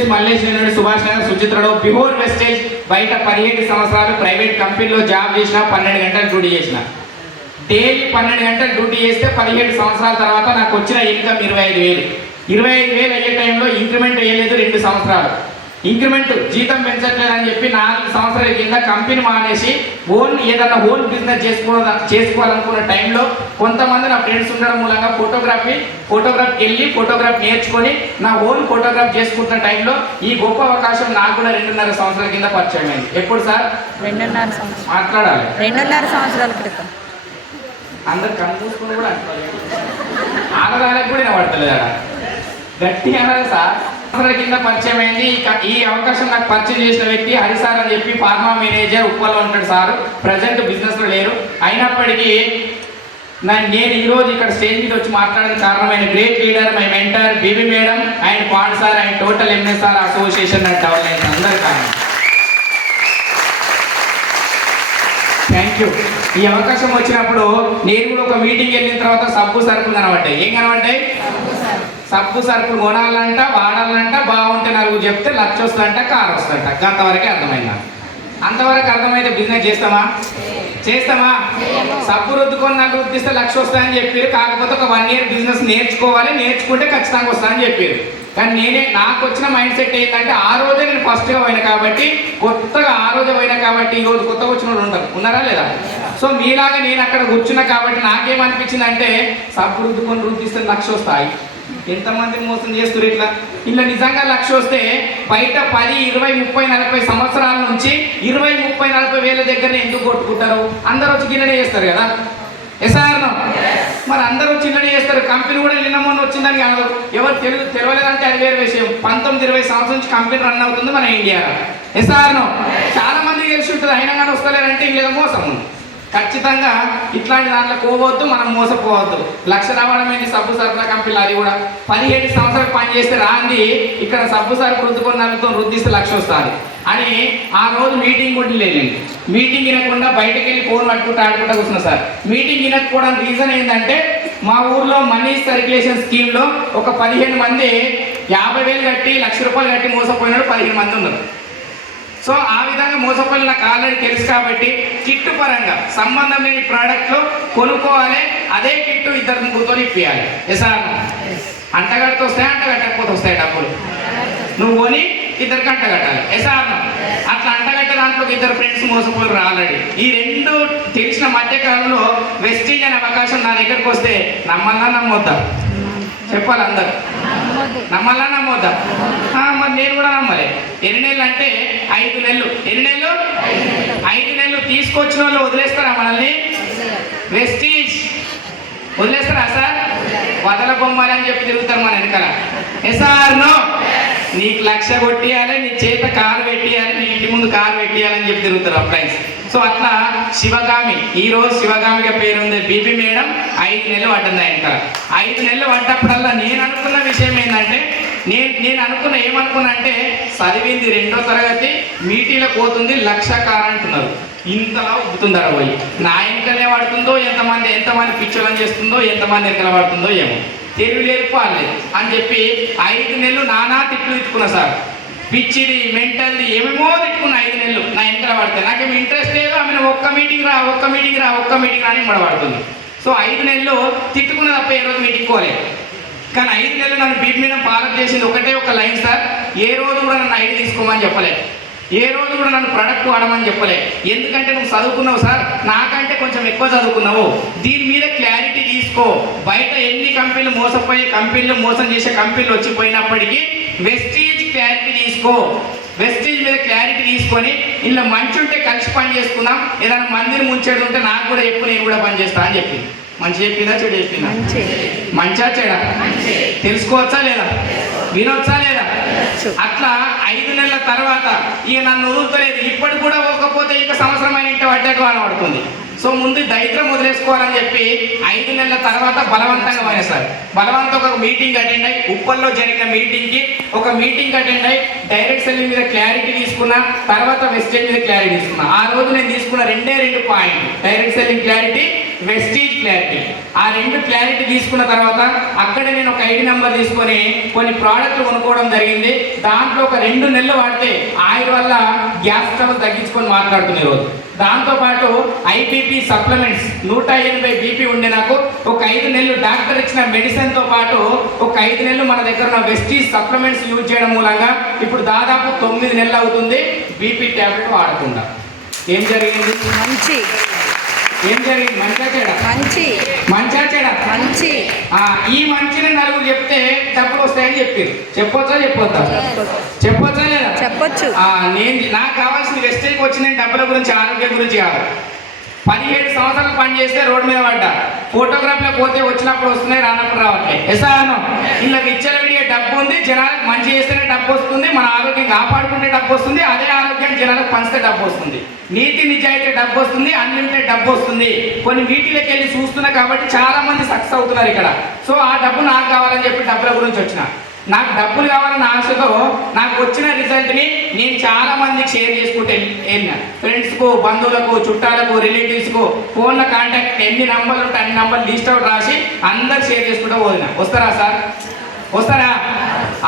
వచ్చేసి మల్లేష్ నాయుడు, సుభాష్ నగర్, సుచిత్రలో బిహోర్ వెస్టేజ్ బయట 17 సంవత్సరాలు ప్రైవేట్ కంపెనీలో జాబ్ చేసిన, 12 గంటలు డ్యూటీ చేసిన. డైలీ 12 గంటలు డ్యూటీ చేస్తే 17 సంవత్సరాల తర్వాత నాకు వచ్చిన ఇన్కమ్ 25,000. 25,000 అయ్యే టైంలో ఇంక్రిమెంట్ వేయలేదు 2 సంవత్సరాలు. ఇంక్రిమెంట్ జీతం పెంచట్లేదని చెప్పి 4 సంవత్సరాల కింద కంపెనీ మానేసి ఏదన్నా ఓన్ బిజినెస్ చేసుకోవాలనుకున్న టైంలో కొంతమంది నా ఫ్రెండ్స్ ఉండడం మూలంగా ఫోటోగ్రాఫ్కి వెళ్ళి ఫోటోగ్రాఫ్ నేర్చుకొని నా ఓన్ ఫోటోగ్రాఫ్ చేసుకుంటున్న టైంలో ఈ గొప్ప అవకాశం నాకు కూడా 2.5 సంవత్సరాల కింద పరిచయం అయింది. ఎప్పుడు సార్? 2.5 సంవత్సరాలు మాట్లాడాలి. 2.5 సంవత్సరాల క్రితం. అందరు కన్ను చూసుకుని కూడా ఆడదానికి కూడా వినబడతలేదు అక్కడ గట్టి అన్నారు సార్. సంవత్సరాల కింద పరిచయం అయింది. ఈ అవకాశం నాకు పరిచయం చేసిన వ్యక్తి హరిసార్ అని చెప్పి ఫార్మా మేనేజర్ ఉప్పల్లో ఉంటాడు సార్. ప్రజెంట్ బిజినెస్లో లేరు. అయినప్పటికీ నేను ఈరోజు ఇక్కడ స్టేజ్ మీద వచ్చి మాట్లాడడానికి కారణమైన great leader my mentor BB madam and పాండ్ sir and total MSR association and development అందరు కానీ థ్యాంక్ యూ. ఈ అవకాశం వచ్చినప్పుడు నేను కూడా ఒక మీటింగ్ వెళ్ళిన తర్వాత సబ్బు సరుకులు కనబడ్డాయి. ఏం కనబడ్డాయి? సబ్బు సరుకులు కొనాలంట, వాడాలంట, బాగుంటే నలుగురు చెప్తే లక్ష వస్తుందంట, కారు వస్తుందంట. అంతవరకే అర్థమైందా? అంతవరకు అర్థమైతే బిజినెస్ చేస్తామా? సబ్బు రుద్దుకొని నలుగురు రుద్దిస్తే లక్ష వస్తాయని చెప్పారు. కాకపోతే ఒక 1 year బిజినెస్ నేర్చుకోవాలి, నేర్చుకుంటే ఖచ్చితంగా వస్తాయని చెప్పారు. కానీ నాకు వచ్చిన మైండ్ సెట్ ఏంటంటే ఆ రోజే నేను ఫస్ట్గా పోయినా కాబట్టి, కొత్తగా ఆ రోజే పోయినా కాబట్టి ఈ రోజు కొత్తగా వచ్చిన వాళ్ళు ఉన్నారా లేదా? సో మీలాగా నేను అక్కడ కూర్చున్నా కాబట్టి నాకేమనిపించింది అంటే సబ్బు రుద్దుకొని రుద్దిస్తే లక్ష వస్తాయి. ఎంతమందిని మోసం చేస్తారు ఇట్లా? ఇలా నిజంగా లక్ష వస్తే బయట 10, 20, 30, 40 సంవత్సరాల నుంచి 20, 30, 40 వేల దగ్గర ఎందుకు కొట్టుకుంటారు? అందరూ వచ్చి గిన్నెనే చేస్తారు కదా. ఎస్ఆర్నో మరి అందరూ చిన్ననే చేస్తారు. కంపెనీ కూడా నిన్న మొన్న వచ్చిందని కాదు, ఎవరు తెలియలేదంటే అది వేరే విషయం. 19-20 సంవత్సరం నుంచి కంపెనీ రన్ అవుతుంది మన ఇండియాలో. ఎస్ఆర్నో చాలా మంది తెలిసి ఉంటుంది, అయినా కానీ వస్తలేరంటే ఇంకేదో మోసం ఉంది. ఖచ్చితంగా ఇట్లాంటి దాంట్లో పోవద్దు, మనం మోసపోవద్దు. లక్ష రావడం ఏంటి? సబ్బు సరుకుల కంపెనీలు అది కూడా 17 సంవత్సరాలు పని చేస్తే రాంది ఇక్కడ సబ్బు సరుకు రుద్దుకొని నలుగుతో రుద్దిస్తే లక్ష వస్తుంది అని ఆ రోజు మీటింగ్ కూడా లేదు. మీటింగ్ వినకుండా బయటకు వెళ్ళి ఫోన్ పట్టుకుంటూ ఆడుకుంటూ కూర్చున్నా సార్. మీటింగ్ వినకపోవడానికి రీజన్ ఏంటంటే మా ఊర్లో మనీ సర్క్యులేషన్ స్కీమ్లో ఒక 15 మంది 50,000 కట్టి ₹1,00,000 కట్టి మోసపోయినాడు 15 మంది ఉన్నారు. సో ఆ విధంగా మోసపోయి నాకు ఆల్రెడీ తెలుసు కాబట్టి కిట్టు పరంగా సంబంధం లేని ప్రోడక్ట్లు కొనుక్కోవాలి, అదే కిట్టు 2 ముగ్గురితో ఇప్పియాలి. ఎసార్ అంటగడితే వస్తాయి, అంటగట్టకపోతే వస్తాయి డబ్బులు. నువ్వు కొని 2 అంటగట్టాలి. ఎసార్ అట్లా అంటగట్టే దాంట్లో 2 ఫ్రెండ్స్ మోసపోయారు ఆల్రెడీ. ఈ 2 తెలిసిన మధ్యకాలంలో వెస్టీజ్ అనే అవకాశం నా దగ్గరకు వస్తే నమ్మల్లా నమ్మొద్దా? చెప్పాలి అందరు. నమ్మల్లా నమ్మొద్దా? మరి నేను కూడా నమ్మాలి. ఎన్ని నెలలు అంటే 5 నెలలు. ఎన్ని నెలలు? 5 నెలలు. తీసుకొచ్చిన వాళ్ళు వదిలేస్తారా మనల్ని? వెస్టీజ్ వదిలేస్తారా సార్? వదల బొమ్మని అని చెప్పి తిరుగుతారు మన వెనకాల. Yes or no? నీకు లక్ష కొట్టియాలి, నీ చేత కారు పెట్టియాలి, నీ ఇంటి ముందు కారు పెట్టియాలని చెప్పి తిరుగుతారు అప్లైన్స్. సో అట్లా శివగామి, ఈరోజు శివగామిగా పేరుంది బీబీ మేడం. 5 నెలలు పడ్డింది ఆయన. 5 నెలలు పడ్డప్పుడల్లా నేను అనుకున్న విషయం ఏంటంటే నేను ఏమనుకున్నా అంటే చదివింది 2వ తరగతి, మీటింగ్లో పోతుంది, లక్ష కారు అంటున్నారు. ఇంతలా ఉబ్బుతుందట పోయి. నా వెనకనే పడుతుందో, ఎంతమంది పిచ్చోళ్ళని చేస్తుందో, ఎంతమంది వెనకల పడుతుందో ఏమో, తెలివి లేదు పాలేదు అని చెప్పి 5 నెలలు నానా తిట్లు తిట్టుకున్నా సార్. పిచ్చిది, మెంటల్ది, ఏమేమో తిట్టుకున్నా 5 నెలలు నా వెనకల పడితే. నాకేమో ఇంట్రెస్ట్ లేదు. ఆమె ఒక్క మీటింగ్ రా అని పడుతుంది. సో 5 నెలలు తిట్టుకున్న తప్ప ఏ రోజు మీటింగ్ పోలేదు. కానీ 5 నెలలు నన్ను బీట్ మీద ఫాలో చేసింది ఒకటే ఒక లైన్ సార్. ఏ రోజు కూడా నన్ను ఐడి తీసుకోమని చెప్పలేదు, ఏ రోజు కూడా నన్ను ప్రొడక్ట్ వాడమని చెప్పలేదు. ఎందుకంటే నువ్వు చదువుకున్నావు సార్, నాకంటే కొంచెం ఎక్కువ చదువుకున్నావు, దీని మీద క్లారిటీ తీసుకో. బయట ఎన్ని కంపెనీలు మోసపోయే కంపెనీలు, మోసం చేసే కంపెనీలు వచ్చిపోయినప్పటికీ వెస్టీజ్ క్లారిటీ తీసుకో. వెస్టీజ్ మీద క్లారిటీ తీసుకొని ఇలా మంచి ఉంటే కలిసి పని చేసుకుందాం, ఏదైనా మందిని ముంచేది ఉంటే నాకు కూడా చెప్పు, నేను కూడా పని చేస్తా అని చెప్పింది. మంచి చెప్పిందా చెడు చెప్పిందా? మంచా చెడా తెలుసుకోవచ్చా లేదా? వినొచ్చా లేదా? అట్లా 5 నెలల తర్వాత ఇక నన్ను వదులుతలేదు. ఇప్పటికి కూడా ఒకపోతే ఇక సంవత్సరం అయిన ఇంట పడ్డట్టు పడుతుంది. సో ముందు దరిద్రం వదిలేసుకోవాలని చెప్పి 5 నెలల తర్వాత బలవంతంగా పోయినా సార్. బలవంతం ఒక మీటింగ్ అటెండ్ అయ్యి, ఉప్పల్లో జరిగిన మీటింగ్కి ఒక మీటింగ్ అటెండ్ అయ్యి డైరెక్ట్ సెల్లింగ్ మీద క్లారిటీ తీసుకున్నా, తర్వాత వెస్టేజ్ మీద క్లారిటీ తీసుకున్నా. ఆ రోజు నేను తీసుకున్న 2 point, direct selling clarity, wastage clarity. ఆ 2 క్లారిటీ తీసుకున్న తర్వాత అక్కడే నేను ఒక ఐడి నెంబర్ తీసుకొని కొన్ని ప్రోడక్ట్లు కొనుక్కోవడం జరిగింది. దాంట్లో ఒక 2 నెలలు వాడితే ఆయిల్ వల్ల గ్యాస్ ట్రబుల్ తగ్గించుకొని మాట్లాడుతున్న రోజు. దాంతోపాటు ఐబీపీ సప్లిమెంట్స్ 180 బీపీ ఉండే నాకు ఒక 5 నెలలు డాక్టర్ ఇచ్చిన మెడిసిన్తో పాటు ఒక 5 నెలలు మన దగ్గర ఉన్న వెస్టీజ్ సప్లిమెంట్స్ యూజ్ చేయడం మూలంగా ఇప్పుడు దాదాపు 9 నెలలు అవుతుంది బీపీ ట్యాబ్లెట్ వాడకుండా. ఏం జరిగింది? మంచి ఏం జరిగింది? మంచిగా చెడా? మంచి మంచిగా చెడా? మంచి. ఈ మంచిని నలుగురు చెప్తే డబ్బులు వస్తాయని చెప్పారు. చెప్పొచ్చా చెప్పొద్దా? చెప్పొచ్చా లేదా? చెప్పొచ్చు. నాకు కావాల్సిన వెస్టేజ్కి వచ్చి నేను డబ్బుల గురించి, ఆరోగ్యం గురించి కాదు. 17 సంవత్సరాలు పని చేస్తే రోడ్డు మీద పడ్డా. ఫోటోగ్రాఫ్లో పోతే వచ్చినప్పుడు వస్తున్నాయి, రానప్పుడు రావట్లేదు. ఎసాను ఇలా విచ్చలవిడిగే డబ్బు ఉంది. జనాలకు మంచి చేస్తేనే డబ్బు వస్తుంది, మన ఆరోగ్యం కాపాడుకుంటే డబ్బు వస్తుంది, అదే ఆరోగ్యం జనాలకు పంచితే డబ్బు వస్తుంది. నీతి నిజాయితీ డబ్బు వస్తుంది, అన్లిమిటెడ్ డబ్బు వస్తుంది. కొన్ని వీటిలోకి వెళ్ళి చూస్తున్నా కాబట్టి చాలా మంది సక్సెస్ అవుతున్నారు ఇక్కడ. సో ఆ డబ్బు నాకు కావాలని చెప్పి డబ్బుల గురించి వచ్చిన. నాకు డబ్బులు కావాలన్న ఆశతో నాకు వచ్చిన రిజల్ట్ని నేను చాలా మందికి షేర్ చేసుకుంటే వెళ్ళిన. ఫ్రెండ్స్కు, బంధువులకు, చుట్టాలకు, రిలేటివ్స్కు ఫోన్ల కాంటాక్ట్ ఎన్ని నంబర్లు ఉంటే అన్ని నంబర్లు లిస్ట్ అవుట్ రాసి అందరు షేర్ చేసుకుంటూ పోయినా. వస్తారా సార్? వస్తారా?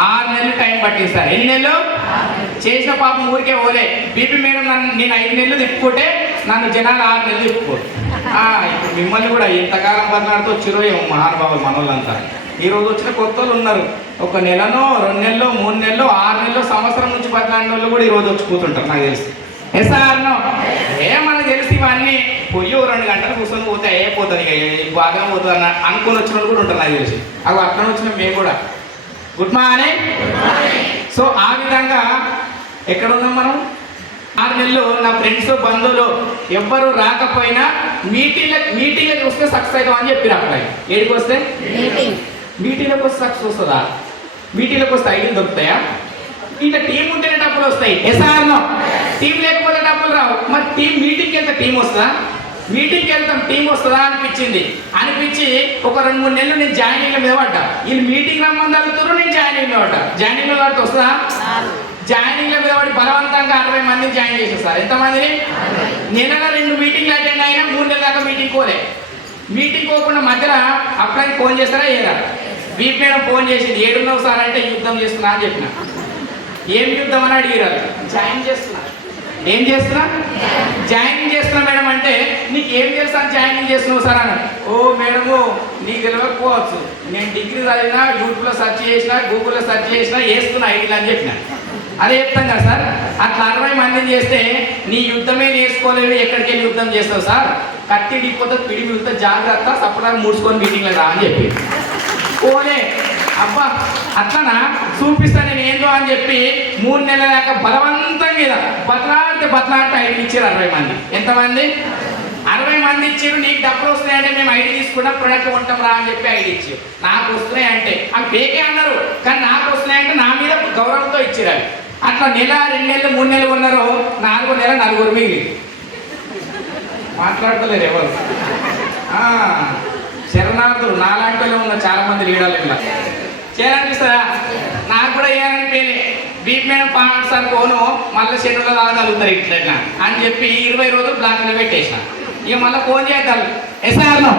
6 నెలలు టైం పట్టింది సార్. ఎన్ని నెలలు చేసిన పాపం ఊరికే పోలే. బీపీ మేడం నేను 5 నెలలు తిప్పుకుంటే నన్ను జనాలు 6 నెలలు తిప్పుకోరు. ఇప్పుడు మిమ్మల్ని కూడా ఎంతకాలం బదలాడుతూ వచ్చిరో ఏమో మహానుభావులు మనోళ్ళంతా. ఈ రోజు వచ్చిన కొత్త వాళ్ళు ఉన్నారు. 1 నెలనో 2 నెలలో 3 నెలలో 6 నెలలో సంవత్సరం నుంచి బదలాడిన వాళ్ళు కూడా ఈ రోజు వచ్చి కూతుంటారు నాకు తెలిసి. ఎస్ఆర్నో మనకు తెలిసి ఇవన్నీ పొయ్యి 2 గంటలు కూర్చొని పోతే అయిపోతుంది, ఇక బాగా పోతుంది అన్న అనుకుని వచ్చిన వాళ్ళు కూడా ఉంటారు నాకు తెలిసి. అవి అట్లా వచ్చిన మేము కూడా గుడ్ మార్నింగ్. సో ఆ విధంగా ఎక్కడ ఉన్నాం మనం? 6 నెలలు నా ఫ్రెండ్స్, బంధువులు ఎవ్వరు రాకపోయినా మీటింగ్లకు వస్తే సక్సెస్ అవుతాం అని చెప్పారు. అబ్బాయి ఏడికి వస్తే మీటింగ్లకు వస్తే సక్సెస్ వస్తుందా? మీటింగ్లకు వస్తే ఐడియాలు దొరుకుతాయా? ఇంకా టీం ఉంటేనే డబ్బులు వస్తాయి. ఎస్ఆర్నో టీం లేకపోతే డబ్బులు రావు. మరి టీం మీటింగ్కి వెళ్తే టీం వస్తుందా? మీటింగ్కి వెళ్తాం టీం వస్తుందా అనిపించి ఒక 2-3 నెలలు నేను జాయినింగ్ల మీద పడ్డా. వీళ్ళు మీటింగ్ రమ్మని తగ్గుతారు, నేను జాయినింగ్లో పడ్డా. జాయినింగ్లో పడితే వస్తుందా? జాయినింగ్ల మీద పడి బలవంతంగా 60 మందిని జాయిన్ చేసేస్తారు. ఎంతమందిని? నెలలో 2 మీటింగ్లు అటెండ్ అయినా 3 నెలల దాకా మీటింగ్ పోలే. మీటింగ్ పోకుండా మధ్యలో అప్లైకి ఫోన్ చేస్తారా? ఏరా బీపీ మేడం ఫోన్ చేసింది, 7 సార్ అంటే యుద్ధం చేస్తున్నా అని చెప్పిన. ఏం యుద్ధం అని అడిగిరారు. జాయిన్ చేస్తున్నా. ఏం చేస్తున్నా? జాయినింగ్ చేస్తున్నా మేడం అంటే నీకు ఏం తెలుసా జాయినింగ్ చేస్తున్నావు సార్ అన్నాడు. ఓ మేడము నీకు తెలియకపోవచ్చు, నేను డిగ్రీ చదివినా, యూట్యూబ్లో సెర్చ్ చేసినా, గూగుల్లో సెర్చ్ చేసినా, వేస్తున్నా ఐడియా అని చెప్పిన. అదే చెప్తాం కదా సార్. అట్లా 60 మందిని చేస్తే నీ యుద్ధమే నేర్చుకోలేదు, ఎక్కడికి వెళ్ళి యుద్ధం చేస్తావు సార్? కత్తి ఇడిపోతే పిడి మిగుతా, జాగ్రత్త, సపరేట్గా మూసుకొని మీటింగ్లో రా అని చెప్పి. ఓనే అబ్బా అట్లనా చూపిస్తా నేను ఏందో అని చెప్పి 3 నెలల దాకా బలవంతంగా బతలాడితే ఐడి ఇచ్చారు 60 మంది. ఎంతమంది? 60 మంది ఇచ్చారు. నీకు డబ్బులు వస్తున్నాయంటే మేము ఐడి తీసుకున్నాం, ప్రొడక్ట్ కొంటాం రా అని చెప్పి ఐడి ఇచ్చారు. నాకు వస్తున్నాయంటే అవి పేకే అన్నారు, కానీ నాకు వస్తున్నాయంటే నా మీద గౌరవంతో ఇచ్చారు. అవి అట్లా నెల, 2 నెలలు, 3 నెలలు ఉన్నారు. 4వ నెల 4 మిగిలి మాట్లాడతలేరు ఎవరు. శరణార్థులు నాలాంటి వాళ్ళు ఉన్న చాలా మంది లీడర్లు ఇలా చేయాలనిపిస్తుందా? నాకు కూడా వేయాలని పేలే. బీపీ మేడం పాడు సార్ పోను మళ్ళీ షెడ్యూల్లో రాగలుగుతారు ఇట్లా అని చెప్పి 20 రోజులు బ్లాక్లో పెట్టేసిన. ఇక మళ్ళీ ఫోన్ చేద్దాం. ఎస్ఆర్నో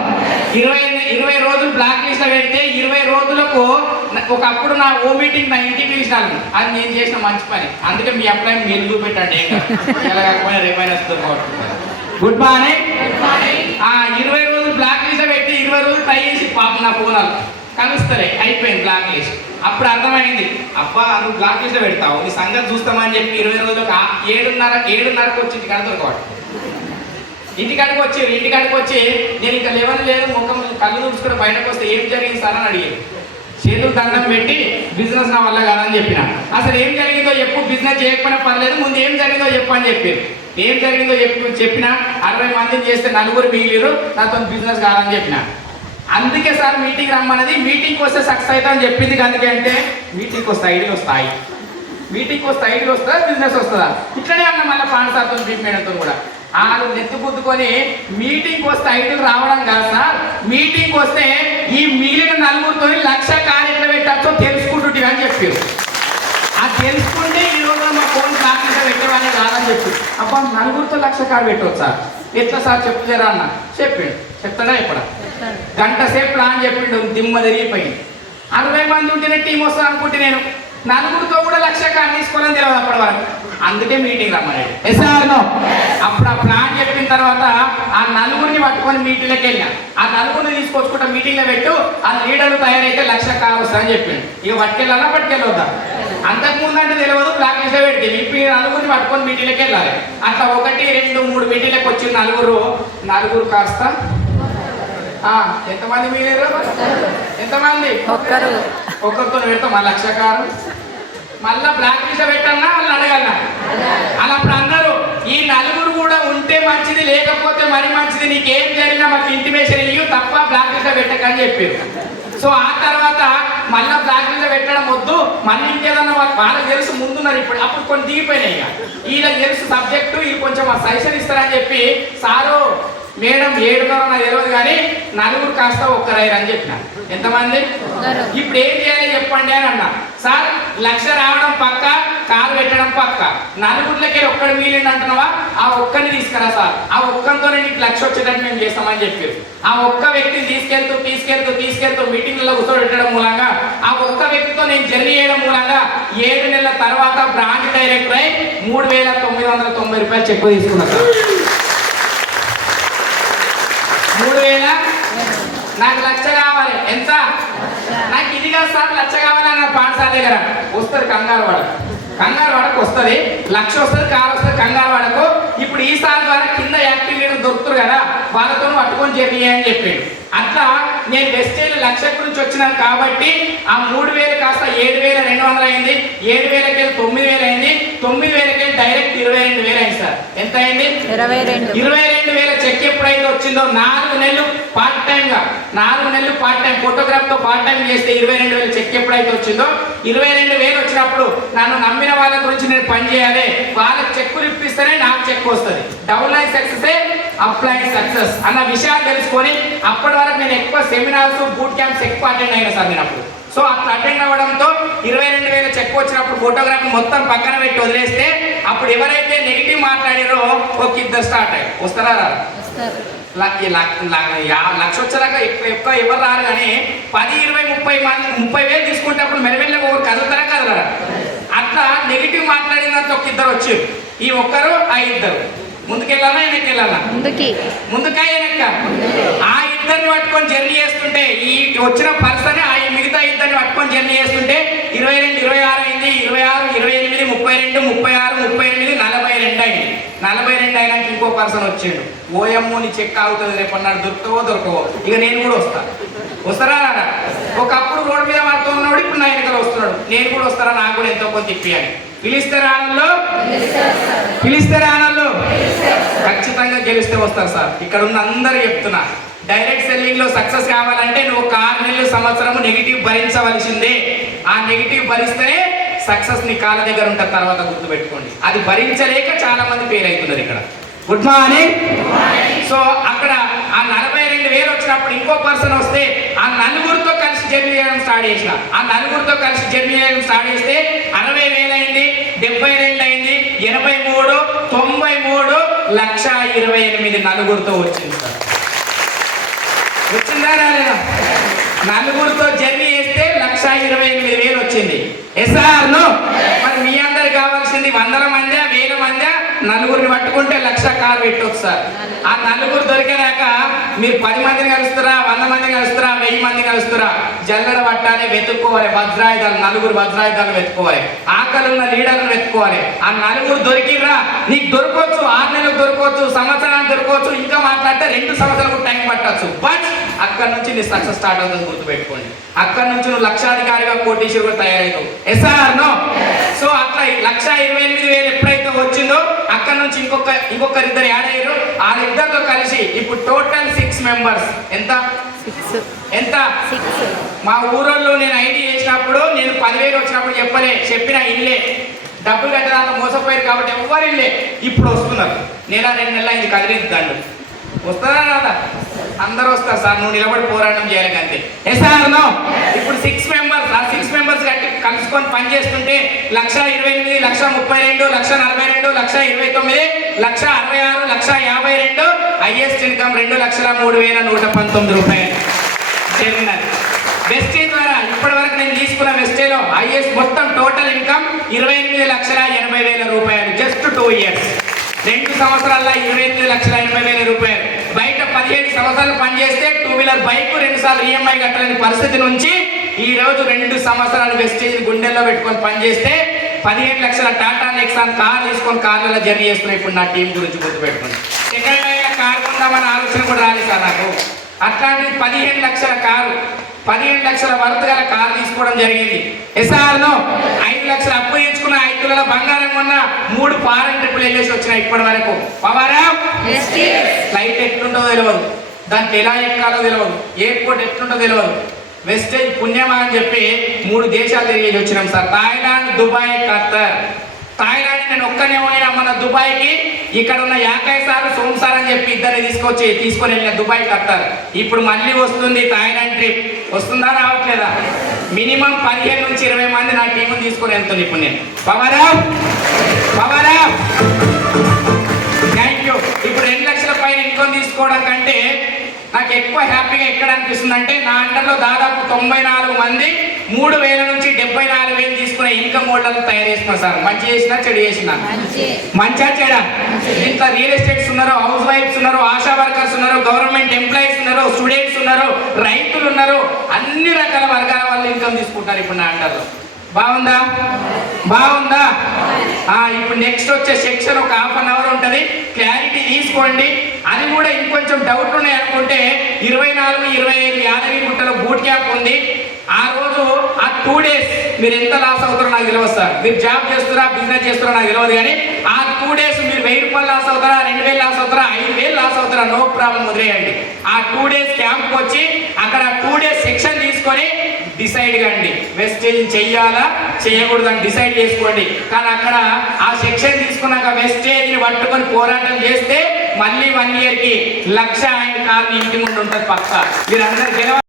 20 రోజులు బ్లాక్ లిస్ట్లో పెడితే 20 రోజులకు ఒకప్పుడు నా ఓ మీటింగ్ నా ఇంటికి పిలిచినాను. అది నేను చేసిన మంచి పని. అందుకే మీ అప్లై మీరు చూపెట్టండి. ఎలా కాకపోయినా రేపైనా గుడ్ మార్నింగ్. 20 రోజులు బ్లాక్ లిస్ట్ పెట్టి 20 రోజులు ట్రై చేసి పాపం నా ఫోనాలు కలుస్తలే, అయిపోయింది బ్లాక్ లిస్ట్. అప్పుడు అర్థమైంది, అబ్బా నువ్వు బ్లాక్ లిస్ట్ పెడతావు, నీ సంగతి చూస్తామని చెప్పి 20 రోజులకు 7:30కి వచ్చి ఇంటికాడ దొరకవాడు. ఇంటికాడికి వచ్చి నేను ఇంకా లేవని లేదు, ముఖం కళ్ళు చూసుకుని బయటకు వస్తే ఏం జరిగింది సార్ అని అడిగారు. చేతులు దండం పెట్టి బిజినెస్ నా వల్ల కాదని చెప్పిన. అసలు ఏం జరిగిందో చెప్పు, బిజినెస్ చేయకపోయినా పర్లేదు, ముందు ఏం జరిగిందో చెప్పు అని చెప్పారు. ఏం జరిగిందో చెప్పిన 60 మందిని చేస్తే 4 మిగిలిరు, నాతో బిజినెస్ కాదని చెప్పిన. అందుకే సార్ మీటింగ్ రమ్మన్నది. మీటింగ్కి వస్తే సక్సెస్ అవుతా అని చెప్పింది. అందుకే అంటే మీటింగ్కి వస్తే ఐడియాలు వస్తాయి, మీటింగ్కి వస్తే ఐడియాలు వస్తుందా, బిజినెస్ వస్తుందా? ఇట్లనే అన్న మళ్ళీ పాండసార్తో బీపీ మేడంతో కూడా వాళ్ళు నెత్తి గుద్దుకొని మీటింగ్కి వస్తే ఐదులు రావడం కాదు సార్, మీటింగ్కి వస్తే ఈ మిగిలిన నలుగురితో 1,00,000 కారు ఎట్లా పెట్టచ్చో తెలుసుకుంటుంటే అని చెప్పారు. అది తెలుసుకుంటే ఈ రోజు మా ఫోన్ కాకుండా పెట్టేవాళ్ళే కాదని చెప్పి అబ్బా నలుగురితో 1,00,000 కారు పెట్టవచ్చు సార్, ఎట్లా సార్ చెప్తారా అన్న చెప్పిండు. చెప్తాడా ఇప్పుడు గంట సేపు ప్లాన్ చెప్పిండు, దిమ్మ తిరిగిపోయింది. 60 మంది ఉంటేనే టీం వస్తుంది అనుకుంటే నేను నలుగురితో కూడా 1,00,000 కారు తీసుకోవాలని తెలియదు అప్పటి వరకు. అందుకే మీటింగ్ రమ్మన్నాడు. ఎస్ఆర్నో అప్పుడు ఆ ప్లాన్ చెప్పిన తర్వాత ఆ నలుగురిని పట్టుకొని మీటింగ్లోకి వెళ్ళా. ఆ నలుగురిని తీసుకొచ్చుకుంటా మీటింగ్లో పెట్టు, ఆ లీడర్లు తయారైతే 1,00,000 కారు వస్తుందని చెప్పిండు. ఇక పట్టుకెళ్ళాలా పట్టుకెళ్ళొద్దా? అంతకుముందు అంటే తెలియదు, బ్లాక్ లిస్ట్లో పెట్టి ఇప్పుడు ఈ నలుగురిని పట్టుకొని మీటింగ్లోకి వెళ్ళాలి. అట్లా 1, 2, 3 మీటింగ్లకు వచ్చిన నలుగురు కాస్త ఎంతమంది మీరు? ఎంతమంది? ఒక్కొక్కరు పెడతాం 1,00,000 కారు. మళ్ళా బ్లాక్ లిస్ట్ పెట్టన్నా వాళ్ళు అడగలనా? అలా అప్పుడు అన్నారు ఈ నలుగురు కూడా ఉంటే మంచిది, లేకపోతే మరి మంచిది, నీకేం జరిగినా మాకు ఇంటిమేషన్ ఇయ్యు తప్ప బ్లాక్ లిస్ట్ పెట్టకని చెప్పారు. సో ఆ తర్వాత మళ్ళా బ్లాక్ లిస్ట్ పెట్టడం వద్దు, మళ్ళీ ఇంకేదన్నా వాళ్ళకి తెలుసు ముందున్నారు. ఇప్పుడు అప్పుడు కొన్ని దిగిపోయినాయి. వీళ్ళకి తెలుసు సబ్జెక్టు, ఇది కొంచెం సజెషన్ ఇస్తారని చెప్పి సారు మేడం 7 నాకు తెలియదు కానీ నలుగురు కాస్త ఒక్కరైరు అని చెప్పిన. ఎంతమంది? ఇప్పుడు ఏం చేయాలి చెప్పండి అని అన్నా. సార్ 1,00,000 రావడం పక్క, కారు పెట్టడం పక్క, నలుగురిలోకి ఒక్కడు మిగిలిండి అంటున్నావా, ఆ ఒక్కని తీసుకురా సార్, ఆ ఒక్కరితో నీకు 1,00,000 వచ్చేటట్టు మేము చేస్తామని చెప్పారు. ఆ ఒక్క వ్యక్తిని తీసుకెళ్తూ మీటింగ్లలో కూర్చోబెట్టడం మూలంగా, ఆ ఒక్క వ్యక్తితో నేను జర్నీ చేయడం మూలంగా 7 నెలల తర్వాత బ్రాంచ్ డైరెక్టర్ అయి 3,990 రూపాయలు చెక్ తీసుకున్నా సార్. 3,000 నాకు 1,00,000 కావాలి. ఎంత? నాకు ఇది కాదు సార్ 1,00,000 కావాలన్న పాఠశాల దగ్గర వస్తుంది. కంగారు వాడకు వస్తుంది, 1,00,000 వస్తుంది, కారు వస్తుంది, కంగారు వాడకు. ఇప్పుడు ఈ సార్ ద్వారా కింద యాక్టివ్ లీడర్ దొరుకుతారు కదా, వాళ్ళతో పట్టుకొని జర్నీ అని చెప్పాడు. అట్లా నేను వెస్టేజ్ 1,00,000 నుంచి వచ్చినాను కాబట్టి ఆ 3,000 కాస్త 7,200 అయింది, 7,000కి 9,000 అయింది, 9,000కి డైరెక్ట్ 22,000 అయింది సార్. ఎంత అయింది? 22,000 చెక్ ఎప్పుడైతే వచ్చిందో 4 నెలలు పార్ట్ టైం గా, 4 నెలలు పార్ట్ టైం ఫోటోగ్రాఫ్ తో పార్ట్ టైం చేస్తే 22,000 చెక్ ఎప్పుడైతే వచ్చిందో, 22,000 వచ్చినప్పుడు నన్ను నమ్మిన వాళ్ళ గురించి నేను పని చేయాలి, వాళ్ళకి చెక్కులు ఇప్పిస్తేనే నాకు చెక్ వస్తుంది. Down line success, up line success అన్న విషయాలు తెలుసుకొని అప్పటి వరకు నేను ఎక్కువ సెమినార్స్, బూట్ క్యాంప్స్ ఎక్కువ అటెండ్ అయినా సార్ నేను అప్పుడు. సో అట్లా అటెండ్ అవ్వడంతో 22,000 చెక్ వచ్చినప్పుడు ఫోటోగ్రాఫ్ మొత్తం పక్కన పెట్టి వదిలేస్తే అప్పుడు ఎవరైతే నెగిటివ్ మాట్లాడారో ఒక 2 స్టార్ట్ అయ్యి వస్తారా? 1,00,000 వచ్చేదాకా ఎక్కువ ఎవరు రారు కానీ 10, 20, 30,000 తీసుకుంటే అప్పుడు మెల్లమెల్లగా ఒకరు కదలరా? అట్లా నెగిటివ్ మాట్లాడినంత ఒక 2 వచ్చారు. ఈ ఒక్కరు ఆ 2 ముందుకెళ్ళాలా వెనక్కెళ్ళాలా? ముందుకా వెనక్క? ఆ 2 పట్టుకొని జర్నీ చేస్తుంటే ఈ వచ్చిన పర్సన్ ఆ మిగతా 2 పట్టుకొని జర్నీ చేస్తుంటే 22, 26 అయింది, 26, 28, 32, 36, 38, 42 అయింది. 42 అయినాక ఇంకో పర్సన్ వచ్చిండు. ఓఎమ్మో నీ చెక్ అవుతుంది, రేపు అన్నాడు దొరకవో ఇక నేను కూడా వస్తారా? ఒకప్పుడు రోడ్డు మీద పడుతూ ఉన్నాడు, ఇప్పుడు నా వెనకాల వస్తున్నాడు, నేను కూడా వస్తారా, నాకు కూడా ఎంతో కొంత ఇప్పియాలి. పిలిస్తే రానల్లో ఖచ్చితంగా గెలిస్తే వస్తారు సార్. ఇక్కడ ఉన్న అందరూ చెప్తున్నా, డైరెక్ట్ సెల్లింగ్ లో సక్సెస్ కావాలంటే నువ్వు 6 నెలలు, సంవత్సరము నెగిటివ్ భరించవలసిందే. ఆ నెగిటివ్ భరిస్తేనే సక్సెస్ నీ కాళ్ళ దగ్గర ఉంటుంది. తర్వాత గుర్తుపెట్టుకోండి, అది భరించలేక చాలా మంది ఫెయిల్ అవుతున్నారు ఇక్కడ. Good morning. సో అక్కడ ఆ 42,000 వచ్చినప్పుడు ఇంకో పర్సన్ వస్తే ఆ నలుగురితో కలిసి జర్నీ చేయడం స్టార్ట్ చేసిన. ఆ నలుగురితో కలిసి జర్నీ చేయడం స్టార్ట్ చేస్తే 60,000 అయింది, 72 అయింది, 83, 93, 1,28,000 నలుగురితో వచ్చింది సార్. వచ్చిందా రాలేదా? నలుగురితో జర్నీ చేస్తే 1,28,000 వచ్చింది. Yes or no? మరి మీ అందరు కావాల్సింది 100 మంది, 1000 మంది, నలుగురిని పట్టుకుంటే 1,00,000 కారు పెట్టవచ్చు సార్. ఆ నలుగురు దొరికేదాకా మీరు 10 మందిని కలుస్తారా, 100 మందిని కలుస్తారా, 1000 మంది కలుస్తారా? జల్లెడ పట్టాలి, వెతుక్కోవాలి, వజ్రాయుధాలు, నలుగురు వజ్రాయుధాలు వెతుక్కోవాలి, ఆకలి ఉన్న లీడర్లు వెతుక్కోవాలి. ఆ నలుగురు దొరికిర్రా, నీకు దొరకవచ్చు, 6 నెలలకు దొరకవచ్చు, సంవత్సరానికి దొరకవచ్చు, ఇంకా మాట్లాడితే 2 సంవత్సరాలకు టైం పట్టచ్చు. బట్ అక్కడ నుంచి నీ సక్సెస్ స్టార్ట్ అవుతుంది, గుర్తుపెట్టుకోండి. అక్కడ నుంచి నువ్వు లక్షాధికారిగా, కోటీశ్వరుగా తయారవుతావు. Yes or no? సో అట్లా 1,28,000 ఎప్పుడైతే వచ్చిందో అక్కడ నుంచి ఇంకొకరు 2 యాడ్ అయ్యారు. ఆ 2తో కలిసి ఇప్పుడు టోటల్ 6 మెంబర్స్. ఎంత? మా ఊరోళ్ళు నేను ఐడి చేసినప్పుడు నేను 10,000 వచ్చినప్పుడు చెప్పిన ఇల్లే డబ్బులు కట్టడానికి మోసపోయారు కాబట్టి ఎవ్వరు వెళ్ళే ఇప్పుడు వస్తున్నారు. నెల 2 నెలలు అయింది కదిలేదు దండు. వస్తారా రాదా? అందరూ వస్తారు సార్, నువ్వు నిలబడి పోరాటం చేయాలి అంతే. ఎస్ఆర్నో ఇప్పుడు 6 మెంబర్స్, ఆ 6 మెంబర్స్ కట్టి కలుసుకొని పని చేస్తుంటే 1,28,000, 1,32,000, 1,42,000, 1,29,000, 1,66,000, 1,52,000, హైయెస్ట్ ఇన్కమ్ 2,03,119 రూపాయలు జరిగినది. వెస్టేజ్ ద్వారా ఇప్పటి వరకు నేను తీసుకున్న వెస్టేజ్లో హైయెస్ట్ మొత్తం టోటల్ ఇన్కమ్ 28,80,000 రూపాయలు. జస్ట్ 2 ఇయర్స్, 2 సంవత్సరాల్లో 28,80,000 రూపాయలు. బయట 17 సంవత్సరాలు పనిచేస్తే 2 వీలర్ బైక్ 2 సార్లు ఈఎంఐ కట్టలేని పరిస్థితి నుంచి ఈ రోజు 2 సంవత్సరాలు వెస్టేజ్ గుండెల్లో పెట్టుకొని పనిచేస్తే 15 లక్షల టాటా నెక్సాన్ కార్ తీసుకొని కార్లలో జర్నీ చేస్తున్నాయి. ఇప్పుడు నా టీం గురించి గుర్తుపెట్టుకుని సెకండ్ హ్యాండ్ కార్ కొందామని ఆలోచన కూడా రాలేదు సార్ నాకు. అట్లాంటిది 15 లక్షల కారు, 15 లక్షల వర్త్ గల కారు తీసుకోవడం జరిగింది. ఎస్ఆర్ను 5 లక్షలు అప్పు తెచ్చుకున్న, 5 తులాల బంగారం కొన్న, 3 ఫారెన్ ట్రిప్పులు వెళ్ళేసి వచ్చినాయి ఇప్పటి వరకు. పవరా ఫ్లైట్ ఎట్లుంటో తెలియదు, దానికి ఎలా ఎక్కాలో తెలియదు, ఎయిర్పోర్ట్ ఎట్లుంటో తెలియదు. వెస్టేజ్ పుణ్యమా అని చెప్పి 3 దేశాలు తిరిగేసి వచ్చినాం sir. Thailand, Dubai, Khattar. Thailand నేను ఒక్కనే పోయినా మన దుబాయ్కి. ఇక్కడ ఉన్న యాకై సార్, సోమ్ సార్ అని చెప్పి ఇద్దరిని తీసుకొని వెళ్ళిన దుబాయ్, ఖత్తర్. ఇప్పుడు మళ్ళీ వస్తుంది థాయిలాండ్ ట్రిప్. వస్తుందా రావట్లేదా? మినిమం 15 నుంచి 20 మంది నా టీముని తీసుకొని వెళ్తుంది ఇప్పుడు నేను. Power thank you. ఇప్పుడు 2 లక్షల పైన ఇన్కమ్ తీసుకోవడం కంటే నాకు ఎక్కువ హ్యాపీగా ఎక్కడ అనిపిస్తుంది అంటే, నా అండర్లో దాదాపు 94 మంది 3,000 నుంచి 74,000 తీసుకునే ఇన్కమ్ మోడల్ తయారు చేస్తున్నారు సార్. మంచి చేసినా చెడు చేసినా, మంచిగా చెడా. ఇంట్లో రియల్ ఎస్టేట్స్ ఉన్నారు, హౌస్ వైఫ్స్ ఉన్నారు, ఆశా వర్కర్స్ ఉన్నారు, గవర్నమెంట్ ఎంప్లాయీస్ ఉన్నారు, స్టూడెంట్స్ ఉన్నారు, రైతులు ఉన్నారు, అన్ని రకాల వర్గాల వాళ్ళు ఇన్కమ్ తీసుకుంటారు ఇప్పుడు నా అండర్లో. బాగుందా? ఇప్పుడు నెక్స్ట్ వచ్చే సెక్షన్ ఒక 1/2 అవర్ ఉంటుంది, క్లారిటీ తీసుకోండి. అది కూడా ఇంకొంచెం డౌట్ ఉన్నాయి అనుకుంటే 24, 25 యాదగిరిగుట్టలో బూట్ క్యాంప్ ఉంది. ఆ రోజు ఆ 2 డేస్ మీరు ఎంత లాస్ అవుతారో నాకు తెలియదు సార్. మీరు జాబ్ చేస్తారా, బిజినెస్ చేస్తారో నాకు తెలియదు, కానీ ఆ 2 డేస్ మీరు 1,000 రూపాయలు లాస్ అవుతారా, 2,000 లాస్ అవుతారా, 5,000 లాస్ అవుతారా, నో ప్రాబ్లం, వదిలేయండి. ఆ 2 డేస్ క్యాంప్కి వచ్చి అక్కడ 2 డేస్ సెక్షన్ తీసుకొని డిసైడ్ కండి, వెస్టేజ్ చెయ్యాలా చేయకూడదని డిసైడ్ చేసుకోండి. కానీ అక్కడ ఆ సెక్షన్ తీసుకున్నాక వెస్టేజ్ని పట్టుకొని పోరాటం చేస్తే మళ్ళీ 1 ఇయర్కి 1,00,000 ఆయన కార్ని ఇంటి ముందు ఉంటుంది పక్క. మీరు అందరు